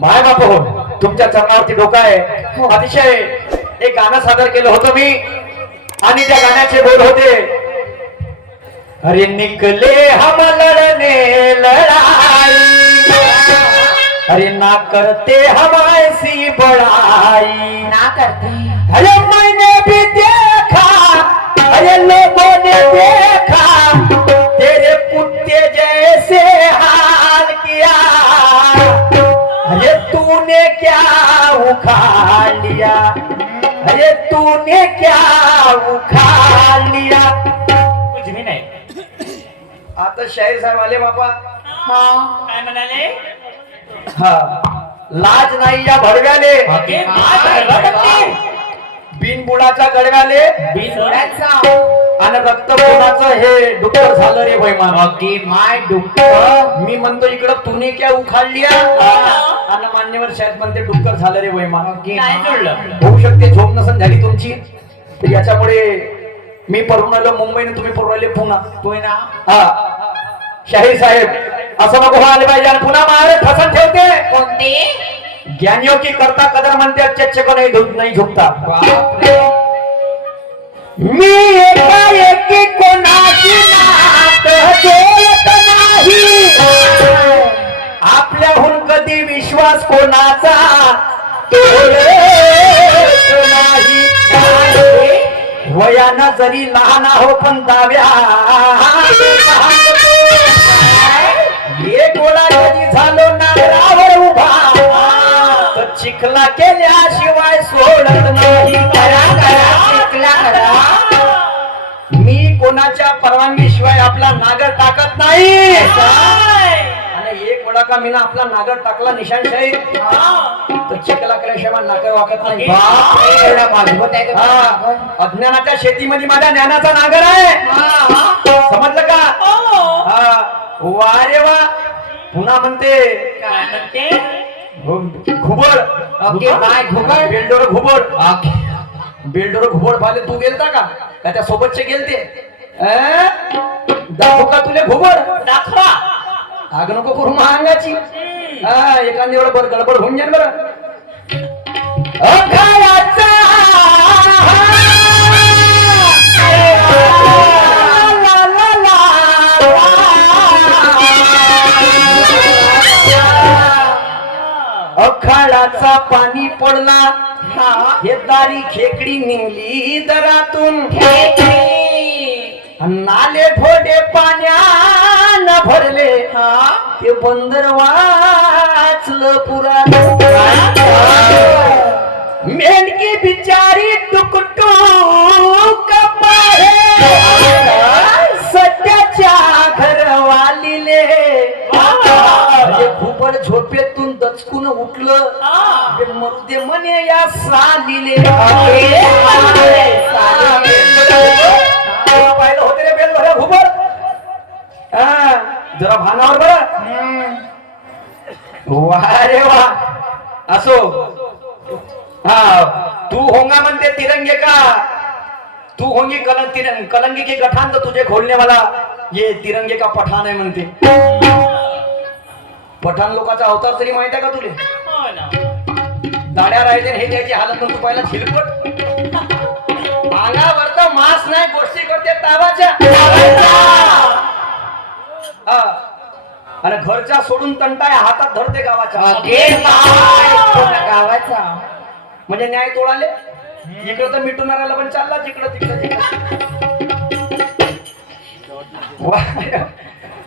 माय बाप हो, तुमच्या चरणावरती डोका आहे. अतिशय एक गाणं सादर केलं होतं मी आणि त्या गाण्याचे बोल होते, अरे निकले हम लड़ने लड़ाई, अरे ना करते हम ऐसी बड़ाई, ना करते. अरे मैंने भी देखा, अरे लोगों ने देखा, तेरे कुत्ते जैसे हाल किया, अरे तूने क्या उखाड़ लिया, अरे तूने क्या उखाड़ लिया. कुछ भी नाही. आता शाहीर साहेब आले बाबा. काय म्हणाले? हा, लाज नाही या भडव्याले, बिनबुडाच्या गडव्याले, बिनबुडाचा आणि रक्त कोणाचं हे डुक्कर झालं रे बैमान. माय डुक्कर. मी म्हणतो इकडं तूने क्या उखाडलिया, आणि मान्यवर शाळेत म्हणते डुक्कर झालं रे बैमान. काय जोडलं? होऊ शकते झोप नसन झाली तुमची, तर याच्यामुळे मी पळून आलो मुंबईने, तुम्ही पळून आले पुन्हा. हा शाहीर साहेब, असं नको व्हायला पाहिजे. आणि पुन्हा महाराज फसन ठेवते. कोणते? ज्ञानियों की करता कदर म्हणते, अच्छे को नाही झुकता. मी एकाएकी कोणाची नात जोडत नाही, आपल्याहून कधी विश्वास कोणाचा तोडत नाही. वयानं जरी लहान आहो पण दाव्या एक गोळा कधी झालो नागरावर उभा, तर चिखला केल्याशिवाय सोडत नाही. चिखला करा. मी कोणाच्या परवानगीशिवाय आपला नागर टाकत नाही. आणि एक वेळा का मी आपला नागर टाकला निशाणशाही, तर चिखला केल्याशिवाय नागर वाकत नाही. अज्ञानाच्या शेतीमध्ये माझ्या ज्ञानाचा नागर आहे. समजलं का? वा रे वा. पुन्हा म्हणते काय म्हणते? घुबड. काय घुबड? बेलडोर घुबड. बेलडोर घुबड पाहिले तू गेलता का? त्या सोबतचे गेलते. दाखव का तुले घुबड? दाखवा. आग नको करू महागाची. एखादी एवढं बरं गडबड होऊन जाईल बरं. अखाडाचा पाणी पडला, हे दारी खेकडी निघली दरातून, नाले फोडे पाण्यानं भरले, ते बंदर वाचलं पुरात. मेंढकी बिचारी टुकटुक पाहे, सध्याच्या घरवालीले, घुबड झोपेतून दचकून उठलं, मरू दे म्हणे या सालीले. पाहिलं होते रे बेल भर घुबड. जरा भानावर बरं. वा रे वा. असो. हा, तू होंगा म्हणते तिरंगे का, तू होंगी कलंगी की गठान, तर तुझे खोलने वाला ये तिरंगे का पठाण आहे म्हणते. पठाण लोकांचा अवतार तरी माहित आहे का तुले? दाड्या राहायचे हे त्याची हालत तू पाहिला झिलपट. अंगावर तर मास नाही, गोष्टी करते तावाच्या. आणि घरच्या सोडून तंटाय हातात धरते गावाच्या. गावाचा म्हणजे न्याय तोडाले. इकडं तर मिटवणाऱ्याला पण चालला, तिकडं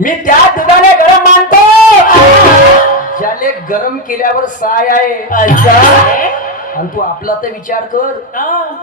मी त्या दुधाने गरम मानतो, ज्याले गरम केल्यावर साय आहे. आणि तू आपला तर विचार कर,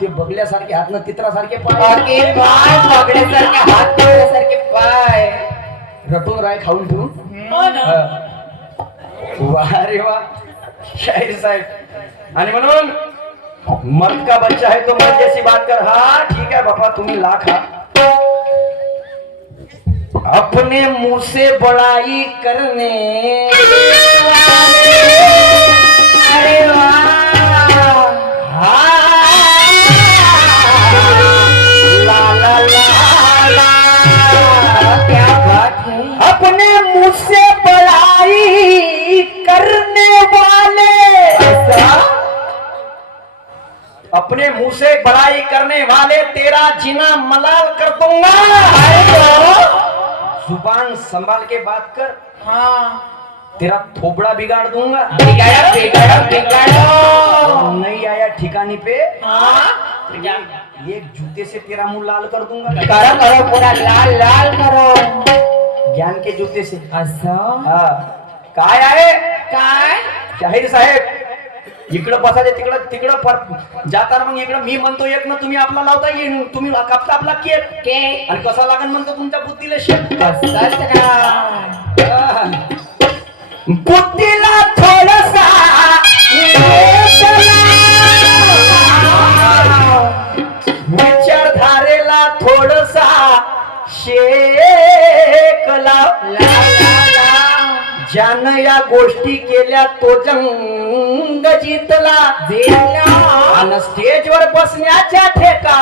ते बगल्यासारखे हात न तित्रासारखे पाय, बगड्यासारखे हात, तेवढ्यासारखे पाय, रटून राय खाऊन ठेवून. वा रे वा शाहीर साहेब. आणि म्हणून मर्द का बच्चा है तो मर्द जैसी बात कर. हा ठीक है बाबा, तुम्ही लाख हा. अपने मुंह से बड़ाई करने अरे वाह. ला ला ला, क्या बात है. अपने मुंह से बड़ाई उसे बड़ाई करने वाले तेरा जीना मलाल कर दूंगा। जुबान संभाल के बात कर, हाँ तेरा थोबड़ा बिगाड़ दूंगा। बिगाड़ो बिगाड़ो बिगाड़ो। नहीं आया ठिकाने पे हाँ एक जूते से तेरा मुंह लाल कर दूंगा। करो करो पूरा लाल लाल करो। ज्ञान के जूते से। असं हा काय आहे काय शाहीर साहेब, इकडं बसायचे तिकडं तिकडं जाताना मग इकडं मी म्हणतो एक ना तुम्ही आपला लावता येईल, तुम्ही कापता आपला केक के आणि कसा लागन म्हणतो तुमच्या बुद्धीला शेप कसंच का बुद्धीला थोडसा विचारधारेला थोडसा शेकला, ज्यानं या गोष्टी केल्या तो जंग जितला, आणि स्टेजवर बसण्याच्या ठेका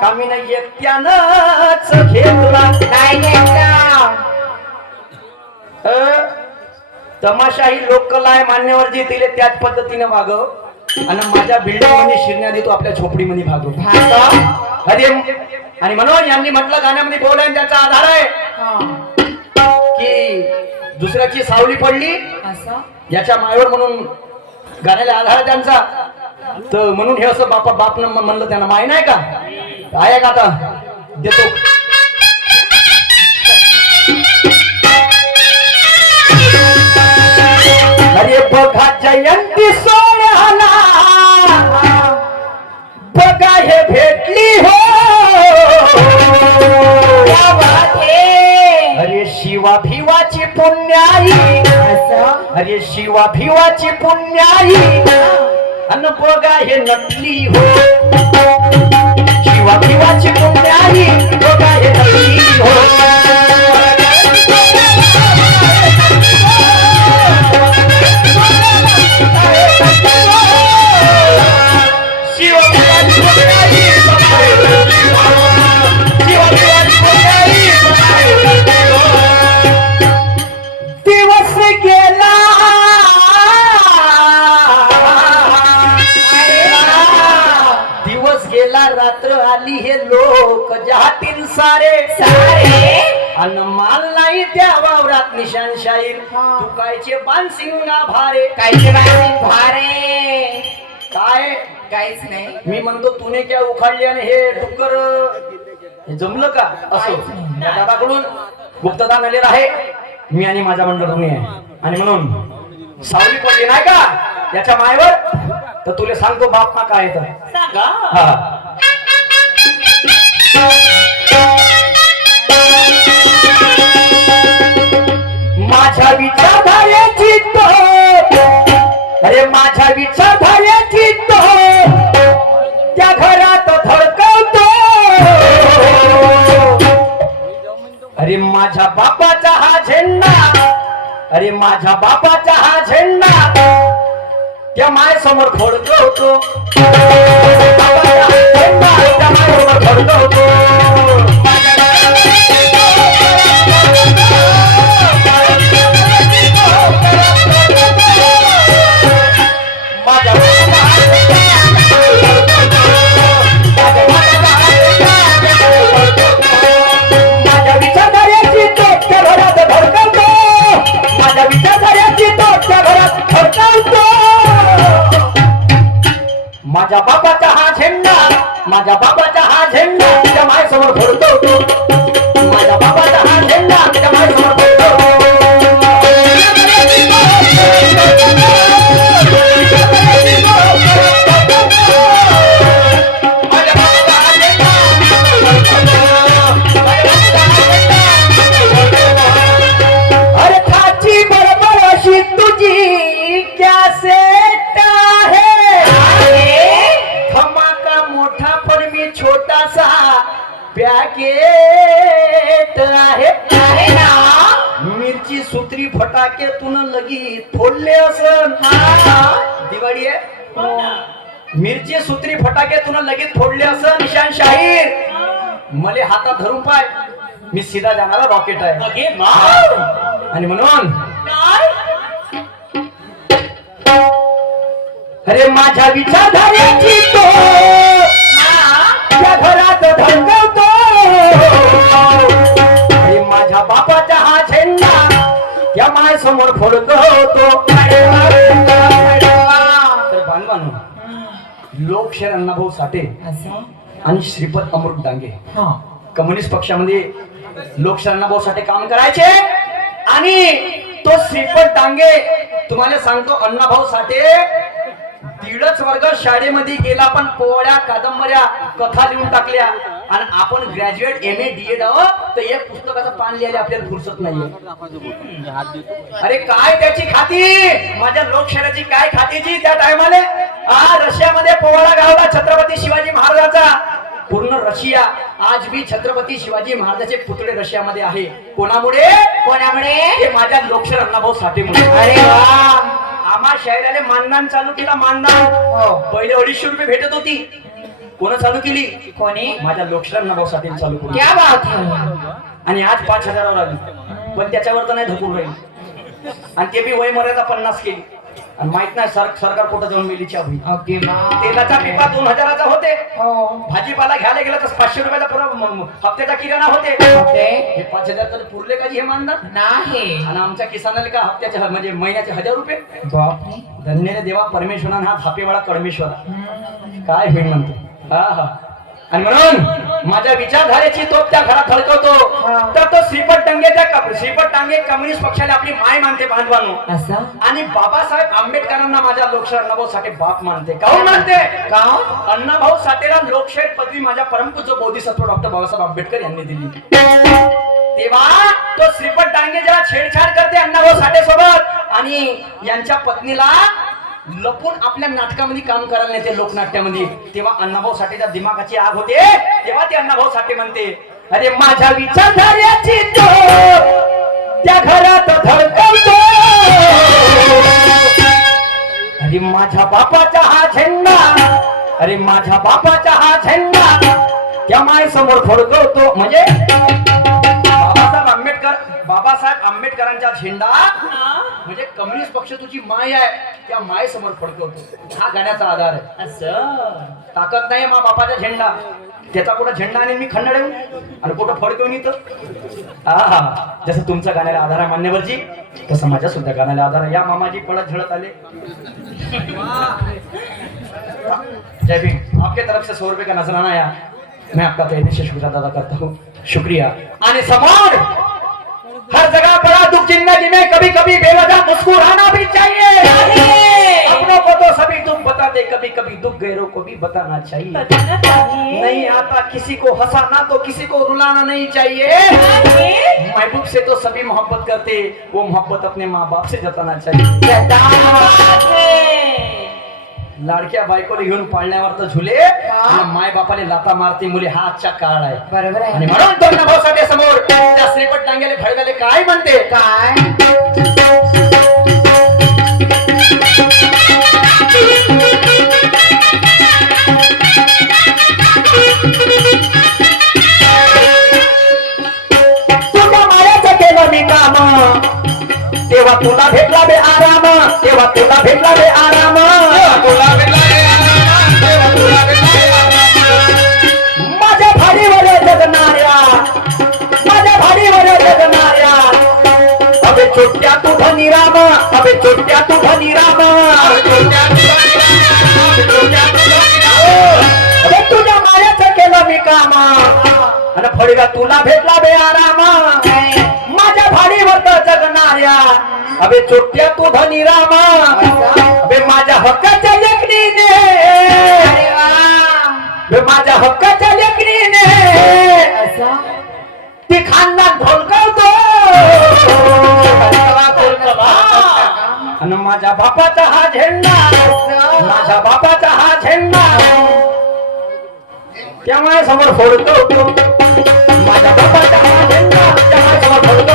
कामीनं एकट्यानंच घेतला. नाही घेतला. तमाशा ही लोककला आहे, मान्यवर जे दिले त्याच पद्धतीने वागव, आणि माझ्या बिल्डिंग मध्ये शिरण्या देतो आपल्या झोपडीमध्ये भागव. अरे आणि म्हणून यांनी म्हटलं गाण्यामध्ये बोलाय त्याचा आधार आहे की दुसऱ्याची सावली पडली असं याच्या मायवर, म्हणून गाण्याला आधार आहे त्यांचा. तर म्हणून हे असं बाप म्हणलं त्यांना माय नाही का आहे का. आता देतो अरे बघा जयंती सोहळ्याला बघा हे भेटली हो, अरे शिवा भिवाची पुण्याई, अरे शिवा भिवाची पुण्याई, अन बघा हे नटली हो, शिवा भिवाची पुण्याई, बघा हे नटली हो. दिवस गेला दिवस गेला रात्र आली, हे लोक जहातील सारे सारे अन माल नाही त्या वावरात निशान शाहीर, तू कायचे बानसिंगा भारे, कायचे बाई भारे काय काहीच नाही. मी म्हणतो तुने क्या उखाडली आणि हे डुक्कर हे जमलं का असं. त्या दादाकडून गुप्तदान आलेलं आहे, मी आणि माझा मंडळ ऋणी आहे, आणि म्हणून सावली पडली नाही का याच्या मायवर, तर तुला सांगतो बाप ना काय तर सांगा. हा. माझ्या विचारधारेची तो, अरे माझ्या विचारधारेची तो त्या घरात धडकवतो, अरे माझ्या बापाचा हा झेंडा, अरे माझ्या बापाचा हा झेंडा त्या माय समोर फडकवतो, बापाचा हा झेंडा त्या माय समोर फडकवतो. माझ्या बापाचा हा झेंडा, माझ्या बापाचा हा झेंडा त्या मायसमोर फडकवतो, माझ्या बापाचा हा झेंडा त्या मायसमोर फडकवतो. अरे खाची बरोबर अशी तुझी कॅसेट आहे, धमाका मोठा पण मी छोटासा पॅकेट आहे ना. मिरची सुत्री फटाके तुन लगीत फोडले असन, दिवाळी आहे, मिरची सुत्री फटाके तुन लगीत फोडले असन निशान शाहीर, मले हातात धरून पाय, मी सीधा जाणारा रॉकेट आहे. आणि म्हणून अरे माझ्या विचारधारेची तो धडकवतो अरे माझ्या बापाचा हा झेंडा या माय समोर फडकवतो. तर बांधवांनो, लोकशाहीर अण्णाभाऊ साठे असं आणि श्रीपद अमृत डांगे हा कम्युनिस्ट पक्षामध्ये लोकशाहीर अण्णाभाऊ साठे काम करायचे. आणि तो श्रीपद डांगे, तुम्हाला सांगतो, अण्णाभाऊ साठे दीडच वर्ग शाळेमध्ये गेला, पण पोळ्या कादंबऱ्या कथा लिहून टाकल्या. आणि आपण ग्रॅज्युएट MA DED आहोत, तर एक पुस्तकाचं पान लिहायला आपल्याला फुरसत नाहीये. अरे काय त्याची खाती, माझ्या लोकशाहीची काय खातीची त्या टायमाले. रशियामध्ये पोवाडा गावला छत्रपती शिवाजी महाराजांचा. पूर्ण रशिया आज भी छत्रपती शिवाजी महाराजांचे पुतळे रशियामध्ये आहे. कोणामुळे? कोणामुळे? हे माझ्या लोकशाहीर अण्णाभाऊ साठेमुळे. अरे वा, आम्हा शहराला मानधन चालू केला. मानधन हो पहिले 250 रुपये भेटत होती. कोण चालू केली? कोणी? माझ्या लोकशाहीर अण्णाभाऊ साठेने चालू केली. क्या बात है. आणि आज 5,000वर आली. पण त्याच्यावर तर नाही धकून राहील. आणि ते बी वय मर्यादा 50 केली. आणि माहित नाही सरकार कुठं जाऊन मिलीच्या होई. अगदी वा. तेलाचा पिपा 2,000चा होते. हो भाजीपाला घ्यायला गेला तर 500 रुपयाचा पुरा हप्त्याचा किराणा होते. होते. हे 5,000 तर पुरले का जी हे मानधन? नाही. आणि आमच्या किसानाला का हप्त्याचे म्हणजे महिन्याचे 1,000 रुपये. बापरे. धन्य रे देवा परमेश्वरान हा थापेवाळा कडमेश्वरा. काय होईल म्हणतो. हा हा. आणि म्हणून माझ्या विचारधारेची तोप त्या घरात धडकवतो. तर तो श्रीपद डांगे कम्युनिस्ट पक्षाला आपली माय मानते बांधवानो. असं. आणि बाबासाहेब आंबेडकरांना माझ्या लोकशाहीर अण्णाभाऊ साठे बाप मानते. काहून मानते? का? अण्णाभाऊ साठेला लोकशाहीर पदवी माझ्या परमपूज्य बोधिसत्व डॉक्टर बाबासाहेब आंबेडकर यांनी दिली. तेव्हा तो श्रीपद डांगे जेव्हा छेडछाड करते अण्णाभाऊ साठे सोबत आणि यांच्या पत्नीला लपून आपल्या नाटकामध्ये काम करायला नेते लोकनाट्यामध्ये, तेव्हा अण्णाभाऊ साठेच्या दिमागाची आग होते. तेव्हा ते अण्णाभाऊ साठे म्हणते, अरे माझ्या विचारधाऱ्याची तो त्या घरात धडकवतो. अरे माझ्या बापाचा हा झेंडा, अरे माझ्या बापाचा हा झेंडा त्या माय समोर फडकवतो. म्हणजे बाबासाहेब आंबेडकरांचा झेंडा म्हणजे कम्युनिस्ट पक्ष तुझी माय आहे, त्या माय समोर फडकवतो. हा गाण्याचा आधार आहे. असं. ताकद नाही मा बापाचा झेंडा, त्याचा कुठं झेंडा आणि मी खंड आणि कुठं फडकवून येतं. हा, जसं तुमचा गाण्याला आधार आहे मान्यवरजी, तसं माझ्या सुद्धा गाण्याला आधार आहे. या मामाजी पळत झळत आले. जय भीम. आपके तरफ से 100 रुपये का नजराना आया, मैं आपका तहे से शुक्रिया अदा करता हूँ. शुक्रिया. आणि समोर हर जगह बड़ा दुख जिंदगी में, कभी कभी बेवजह मुस्कुराना भी चाहिए. अपनों को तो सभी दुख बताते, कभी कभी दुख गैरों को भी बताना चाहिए. नहीं आता किसी को हंसाना तो किसी को रुलाना नहीं चाहिए. महबूब से तो सभी मोहब्बत करते, वो मोहब्बत अपने माँ बाप से जताना चाहिए. लाडक्या बायकोला घेऊन पाळण्यावर तर झुले आणि माय बापाले लाता मारते मुले. हा आजचा काळ आहे. बरोबर आहे. आणि म्हणून तो अण्णाभाऊ साठे समोर त्या श्रीपद डांगेले भडव्याले काय म्हणते? काय? तुझ्या मायाचं केलं मी काम, तेव्हा तुला भेटला बे आराम, तेव्हा तुला भेटला बे आराम. माझ्या भाडीवर जगणाऱ्या, माझ्या भाडीवर जगणाऱ्या, अबे छोट्या तुझा निराम, अबे छोट्या तुझा निराम. अबे तुझ्या मायाचं केलं मी काम आणि फडव्या तुला भेटला बे आराम. माझ्या भाडीवर जगणाऱ्या, अबे छोट्या तुझा निराम. अबे माझ्या हक्काच्या लेकरीने, अबे माझ्या हक्काच्या लेकरीने ती खानदान ढोलकवतो. आणि माझ्या बापाचा हा झेंडा, माझ्या बापाचा हा झेंडा त्यामुळे समोर फोडतो. माझ्या बापाचा हा झेंडा त्यामुळे समोर फोडतो.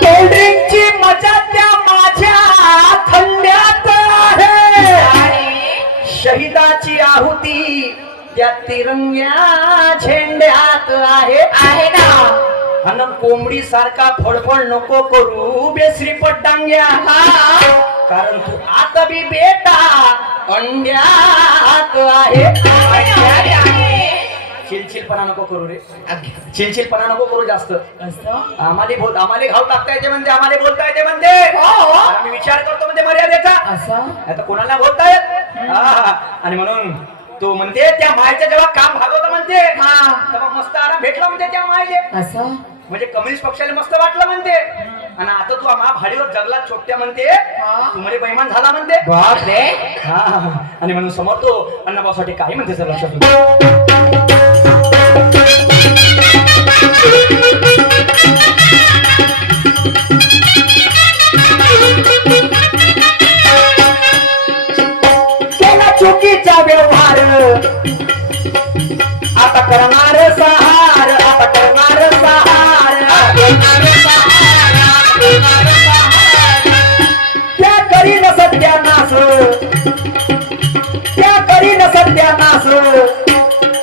कोल्ड्रिंकची मजा त्या माझ्या थंड्यात आहे. शहिदाची आहुती त्या तिरंग्या झेंड्यात आहे ना आणि कोंबडी सारखा फडफड नको करू बेसरीपट डांग्या कारण तू आता बी बेटा अंड्यात आहे चिलचिलपणा नको करू रे चिलचिलपणा नको करू जास्त आम्हाला घाव टाकता येते म्हणते आम्हाला बोलता येते म्हणते आम्ही विचार करतो म्हणजे मर्यादेचा आता कोणाला बोलता येत आणि म्हणून तो म्हणते त्या मायचं जेव्हा काम भागवतं म्हणते तेव्हा मस्त आराम भेटला म्हणते त्या मायले म्हणजे कम्युनिस्ट पक्षाला मस्त वाटलं म्हणते आणि आता तू आम्हा भाडीवर जगला छोट्या म्हणते तू मध्ये बैमान झाला म्हणते बापरे आणि म्हणून समोर तो अण्णाभाऊसाठी काही म्हणते सर लक्षात केला चुकीचा व्यवहार आता करणार सहार आता करणार सहार त्या करीन सत्यानाश त्या करीन सत्यानाश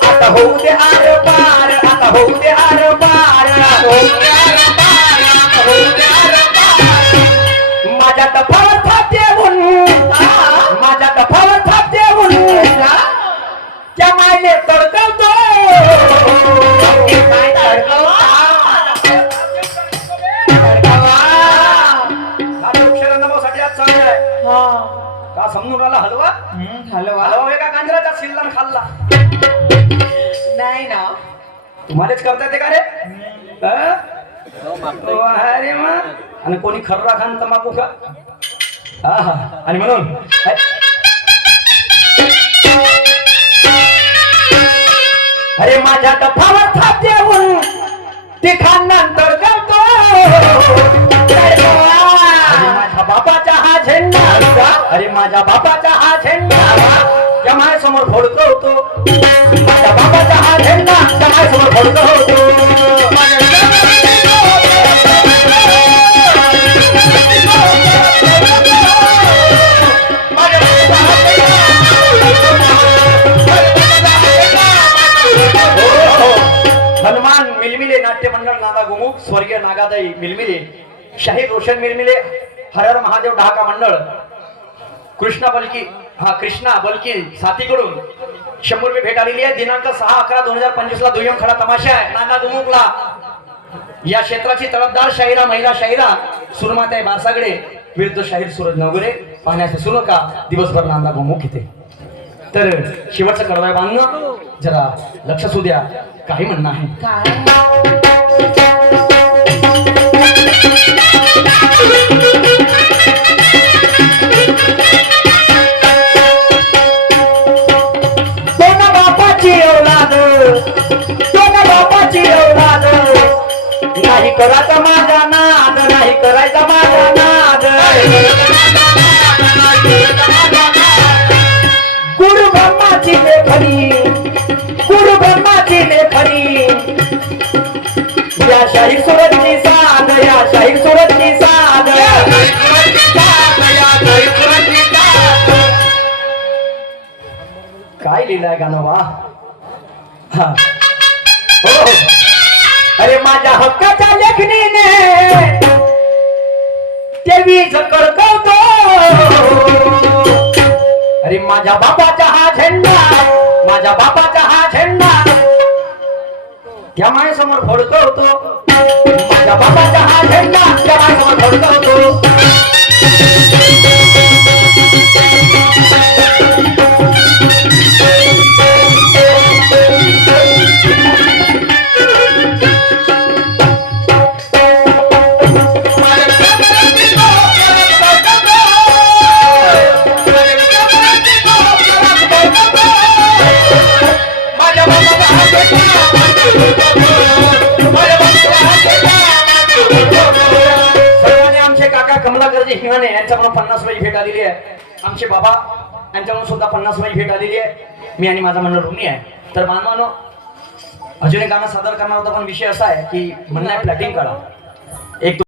आता होऊ दे आर पार आता होऊ दे आर पार माझ्या तफावर थाप देऊन माझ्या तफावर थाप देऊन त्या मायले तडकवतो का समजून राहिला हलवा हलवा हलवा का गांजराचा शिल्लम खाल्ला नाही ना तुम्हालाच करता येते का रे अरे मग आणि कोणी खर्रा खान तंबाखू का आणि म्हणून अरे माझ्या डफावर थाप देऊन ते खाननंतर करतो माझ्या बापाचा हा झेंडा अरे माझ्या बापाचा हा झेंडा त्या माझ्यासमोर फोडतो होतो माझ्या बाबाचा हा झेंडा त्या माझ्यासमोर फोडतो होतो हनुमान मिलमिले नाट्य मंडळ नागा गोमुख स्वर्गीय नागादाई मिलमिले शाहीर रोशन मिलमिले हरहर महादेव ढाका मंडळ कृष्णा बलकी साथीकडून 100 रुपये भेट आलेली आहे दिनांक 6/11/2025 ला दुय्यम खडा तमाशा आहे नागा गोमुखला या क्षेत्राची तडफदार शाहिरा महिला शाहिरा सुरमाताई बारसागडे विरुद्ध शाहीर सूरज नवगुरे पाहण्याचे सुरू का दिवसभर नांदा गोमुख इथे तर शेवटचं कडवाय बांधणं जरा लक्ष असू द्या काही म्हणणं आहे दोन बापाची औलाद नाही करायचा माझा नाद नाही करायचा माझा नाद गुरु ब्रह्माची लेखनी या शाहीर सुरतची साध या शाहीर सुरतची साध काय लिहिलंय गाणं वा हो अरे माझ्या हक्काच्या लेखणीने ते वीज कडकवतो अरे माझ्या बापाचा हा झेंडा त्या मायेसमोर फोडतो होतो माझ्या बापाचा हा झेंडा त्या मायेसमोर फोडतो होतो कमलाकरजी हिंगाणे यांच्याकडून 50 रुपये भेट आलेली आहे आमचे बाबा यांच्याकडून सुद्धा 50 रुपये भेट आलेली आहे मी आणि माझा मंडळ ऋणी आहे तर बांधवानो अजून एक गाणं सादर करणार होता पण विषय असा आहे की म्हणणं आहे प्लॅटिंग काढा एक